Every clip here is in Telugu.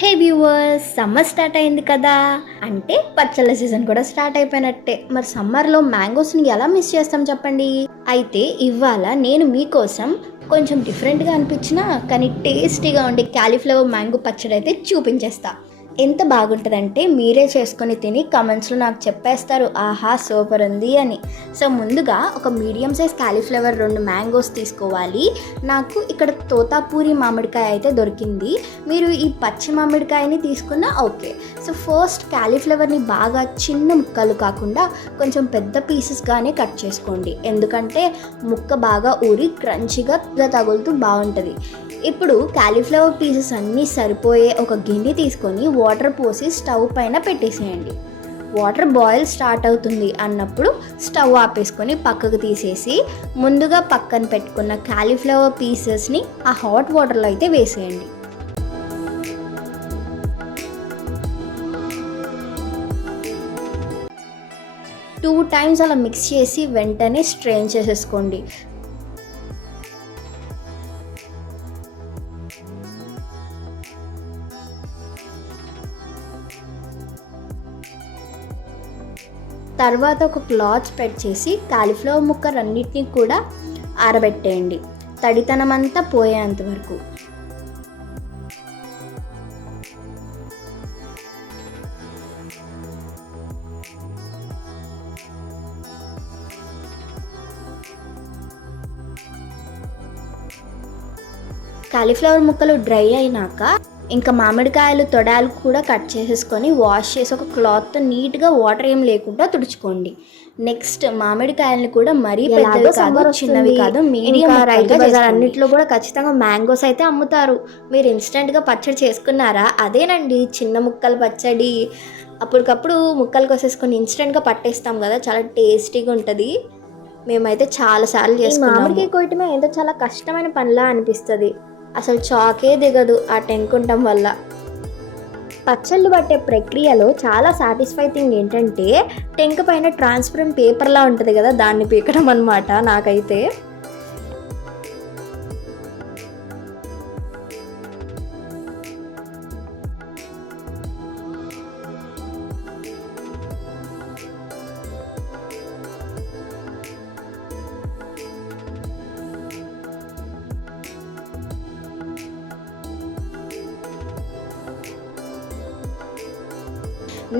హే వ్యూవర్స్, సమ్మర్ స్టార్ట్ అయింది కదా, అంటే పచ్చళ్ళ సీజన్ కూడా స్టార్ట్ అయిపోయినట్టే. మరి సమ్మర్లో మ్యాంగోస్ని ఎలా మిస్ చేస్తాం చెప్పండి. అయితే ఇవాళ నేను మీకోసం కొంచెం డిఫరెంట్గా అనిపించిన కానీ టేస్టీగా ఉండే క్యాలీఫ్లవర్ మ్యాంగో పచ్చడి అయితే చూపించేస్తా. ఎంత బాగుంటుందంటే మీరే చేసుకొని తిని కమెంట్స్లో నాకు చెప్పేస్తారు, ఆహా సూపర్ ఉంది అని. సో ముందుగా ఒక మీడియం సైజ్ క్యాలీఫ్లవర్ 2 మ్యాంగోస్ తీసుకోవాలి. నాకు ఇక్కడ తోతాపూరి మామిడికాయ అయితే దొరికింది. మీరు ఈ పచ్చి మామిడికాయని తీసుకున్నా ఓకే. సో ఫస్ట్ క్యాలీఫ్లవర్ని బాగా చిన్న ముక్కలు కాకుండా కొంచెం పెద్ద పీసెస్గానే కట్ చేసుకోండి, ఎందుకంటే ముక్క బాగా ఊరి క్రంచిగా తగులుతూ బాగుంటుంది. ఇప్పుడు క్యాలీఫ్లవర్ పీసెస్ అన్నీ సరిపోయే ఒక గిన్నె తీసుకొని వాటర్ పోసి స్టవ్ పైన పెట్టేసేయండి. వాటర్ బాయిల్ స్టార్ట్ అవుతుంది అన్నప్పుడు స్టవ్ ఆపేసుకొని పక్కకు తీసేసి ముందుగా పక్కన పెట్టుకున్న క్యాలీఫ్లవర్ పీసెస్ని ఆ హాట్ వాటర్లో అయితే వేసేయండి. టూ టైమ్స్ అలా మిక్స్ చేసి వెంటనే స్ట్రెయిన్ చేసేసుకోండి. తర్వాత ఒక క్లాత్ స్ప్రెడ్ చేసి కాలీఫ్లవర్ ముక్కలన్నిటినీ కూడా ఆరబెట్టేయండి, తడితనం అంతా పోయేంత వరకు. కాలీఫ్లవర్ ముక్కలు డ్రై అయినాక ఇంకా మామిడికాయలు తొడాలు కూడా కట్ చేసేసుకొని వాష్ చేసి ఒక క్లాత్తో నీట్గా వాటర్ ఏం లేకుండా తుడుచుకోండి. నెక్స్ట్ మామిడికాయలను కూడా మరీ పెద్దవి కాదు, చిన్నవి కాదు, మీడియం రైతు బజార్ అన్నింటిలో కూడా ఖచ్చితంగా మ్యాంగోస్ అయితే అమ్ముతారు. మీరు ఇన్స్టెంట్గా పచ్చడి చేసుకున్నారా? అదేనండి చిన్న ముక్కల పచ్చడి. అప్పటికప్పుడు ముక్కలు కోసేసుకొని ఇన్స్టెంట్గా పట్టేస్తాం కదా, చాలా టేస్టీగా ఉంటుంది. మేమైతే చాలాసార్లు చేసుకున్నాము. మామిడికాయ కోయటమే ఏంటో చాలా కష్టమైన పనిలా అనిపిస్తుంది, అసలు చాకే దిగదు ఆ టెంకుంటం వల్ల. పచ్చళ్ళు పట్టే ప్రక్రియలో చాలా సాటిస్ఫై థింగ్ ఏంటంటే టెంక పైన ట్రాన్స్పరెంట్ పేపర్లా ఉంటుంది కదా, దాన్ని పీకడం అన్నమాట నాకైతే.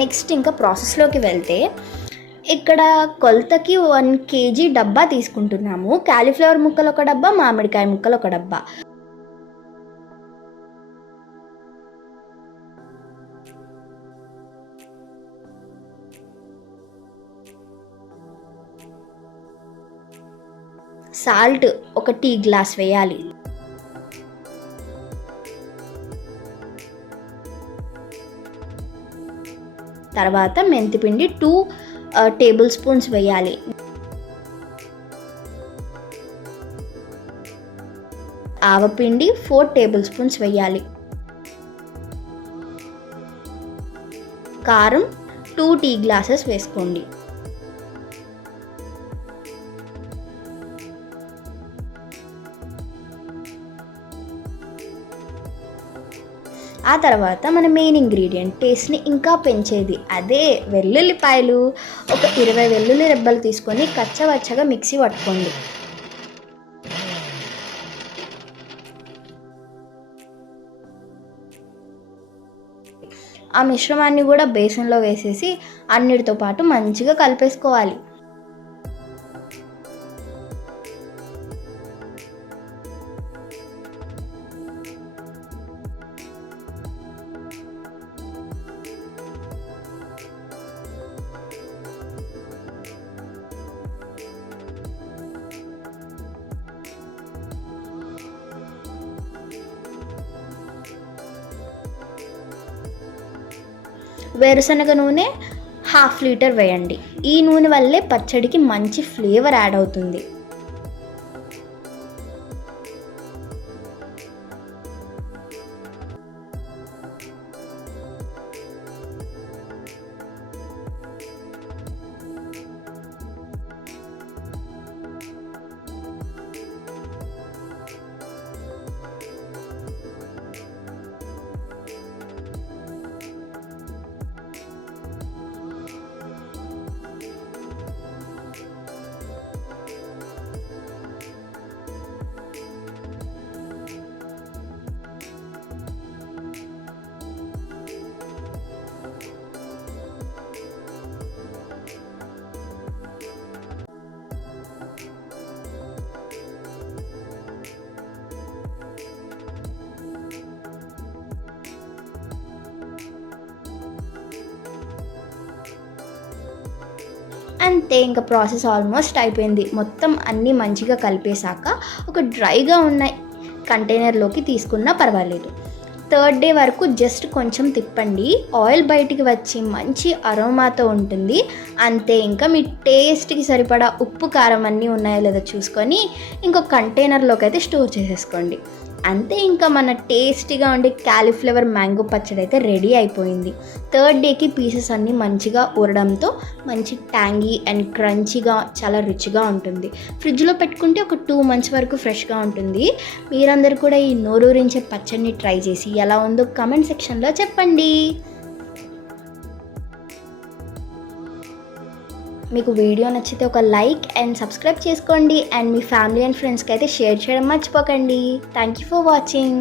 నెక్స్ట్ ఇంకా ప్రాసెస్లోకి వెళ్తే ఇక్కడ కొలతకి 1 kg డబ్బా తీసుకుంటున్నాము. క్యాలీఫ్లవర్ ముక్కలు ఒక డబ్బా, మామిడికాయ ముక్కలు ఒక డబ్బా. సాల్ట్ ఒక టీ గ్లాస్ వేయాలి. తర్వాత మెంతిపిండి 2 టేబుల్ స్పూన్స్ వేయాలి. ఆవపిండి 4 టేబుల్ స్పూన్స్ వేయాలి. కారం 2 టీ గ్లాసెస్ వేసుకోండి. ఆ తర్వాత మన మెయిన్ ఇంగ్రీడియంట్, టేస్ట్ని ఇంకా పెంచేది, అదే వెల్లుల్లిపాయలు. ఒక 20 వెల్లుల్లి రెబ్బలు తీసుకొని కచ్చవచ్చగా మిక్సీ పట్టుకోండి. ఆ మిశ్రమాన్ని కూడా బేసన్లో వేసేసి అన్నిటితో పాటు మంచిగా కలిపేసుకోవాలి. వేరుశనగ నూనె 1/2 లీటర్ వేయండి. ఈ నూనె వల్లే పచ్చడికి మంచి ఫ్లేవర్ యాడ్ అవుతుంది. అంతే, ఇంకా ప్రాసెస్ ఆల్మోస్ట్ అయిపోయింది. మొత్తం అన్నీ మంచిగా కలిపేశాక ఒక డ్రైగా ఉన్న కంటైనర్లోకి తీసుకున్నా పర్వాలేదు. థర్డ్ డే వరకు జస్ట్ కొంచెం తిప్పండి, ఆయిల్ బయటికి వచ్చి మంచి అరోమాతో ఉంటుంది. అంతే, ఇంకా మీ టేస్ట్కి సరిపడా ఉప్పు కారం అన్నీ ఉన్నాయో లేదో చూసుకొని ఇంకొక కంటైనర్లోకి అయితే స్టోర్ చేసేసుకోండి. అంతే, ఇంకా మన టేస్టీగా ఉండే క్యాలీఫ్లవర్ మ్యాంగో పచ్చడి అయితే రెడీ అయిపోయింది. థర్డ్ డేకి పీసెస్ అన్నీ మంచిగా ఊరడంతో మంచి ట్యాంగీ అండ్ క్రంచీగా చాలా రుచిగా ఉంటుంది. ఫ్రిడ్జ్లో పెట్టుకుంటే ఒక 2 months వరకు ఫ్రెష్గా ఉంటుంది. మీరందరూ కూడా ఈ నోరూరించే పచ్చడిని ట్రై చేసి ఎలా ఉందో కామెంట్ సెక్షన్లో చెప్పండి. మీకు వీడియో నచ్చితే ఒక లైక్ అండ్ సబ్స్క్రైబ్ చేసుకోండి. అండ్ మీ ఫ్యామిలీ అండ్ ఫ్రెండ్స్కి అయితే షేర్ చేయడం మర్చిపోకండి. Thank you for watching.